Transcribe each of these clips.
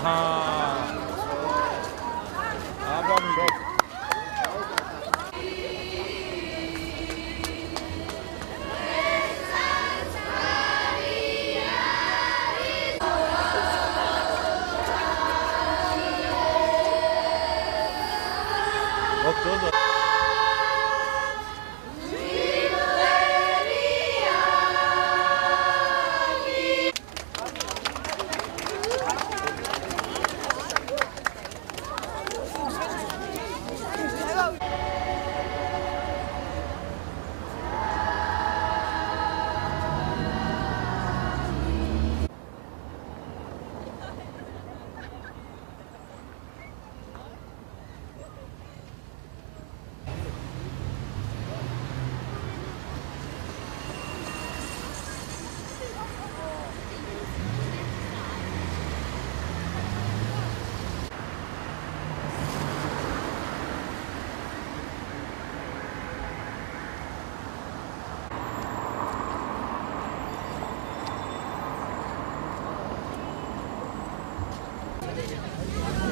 აჰა. აბა მიდო. ოფტო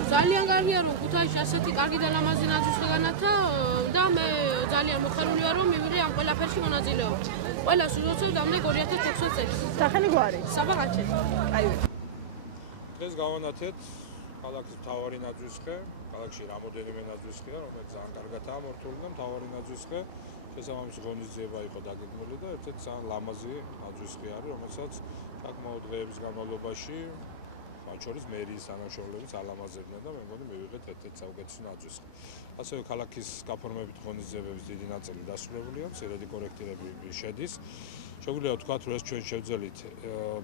ძალიან კარგია რომ ქუთაისში ასეთი კარგი და ლამაზი ნაძვის განათა და მე ძალიან მოხარული ვარ რომ მივიღე ამ ყველაფერში მონაწილეობა. ყველას უზოცებ დამდეგ 2016 წელს. სახელი გვარი? საბაღაჩე. კაი. დღეს გავანათეთ ქალაქის მთავარი ნაძვისხე, ქალაქში რამოდენიმე ნაძვისხეა, რომელიც ძალიან კარგადაა მორთული და მთავარი ნაძვისხე შესაბამისი ღონისძიება იყო დაგეგმილი და ერთ-ერთი ძალიან ლამაზი ნაძვისხე არის, რომელსაც საკმაოდ დღეების განმავლობაში მათ შორის მერიის თანამშრომლებით ალამაზებდნენ და მე მგონი მივიღეთ ერთ-ერთი საუკეთესო ნაძვისხე. ასევე ქალაქის გაფორმებით ღონისძიებების დიდი ნაწილი დასრულებულია, მცირედი კორექტირები შედის. შეგვიძლია ვთქვათ, რომ ეს ჩვენ შევძელით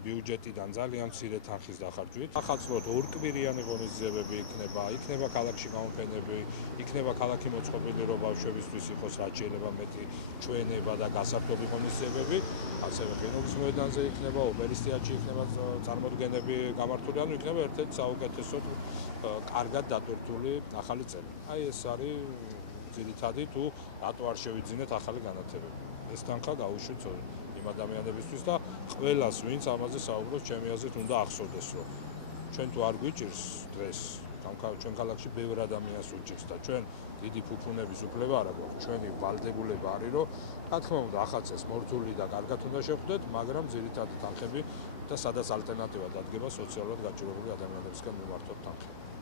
ბიუჯეტიდან ძალიან მცირე თანხის დახარჯვით. ახალწლად ორკვირიანი ღონისძიებები იქნება ქალაქში გამოფენები, იქნება ქალაქი მოწყობილი, რომ ბავშვებისთვის იყოს რაც შეიძლება მეტი ჩვენება და გასართობი ღონისძიებები. ასევე ღინობის მოედანზე იქნება, ოპერის თეატრში იქნება წარმოდგენები გამართული, ანუ იქნება ერთ-ერთი საუკეთესო კარგად დატვირთული ახალი წელი. აი ეს არის ძირითადი თუ რატო არ შევიძინეთ ახალი განათებები. ეს თანხა გაუშვით იმ ადამიანებისთვის და ყველას ვინც ამაზე საუბრობს ჩემი აზრით უნდა ახსოვდეს რომ ჩვენ თუ არ გვიჭირს დღეს ჩვენ ქალაქში ბევრ ადამიანს უჭირს და ჩვენ დიდი ფუფუნების უფლება არ აქვს ჩვენი ვალდებულება არის რომ რა თქმა უნდა ახალწელს მორთული და კარგად უნდა შევხვდეთ მაგრამ ძირითადი თანხები და სადაც ალტერნატივა დადგება სოციალურად გაჭირვებული ადამიანებისგან მიმართოთ თანხები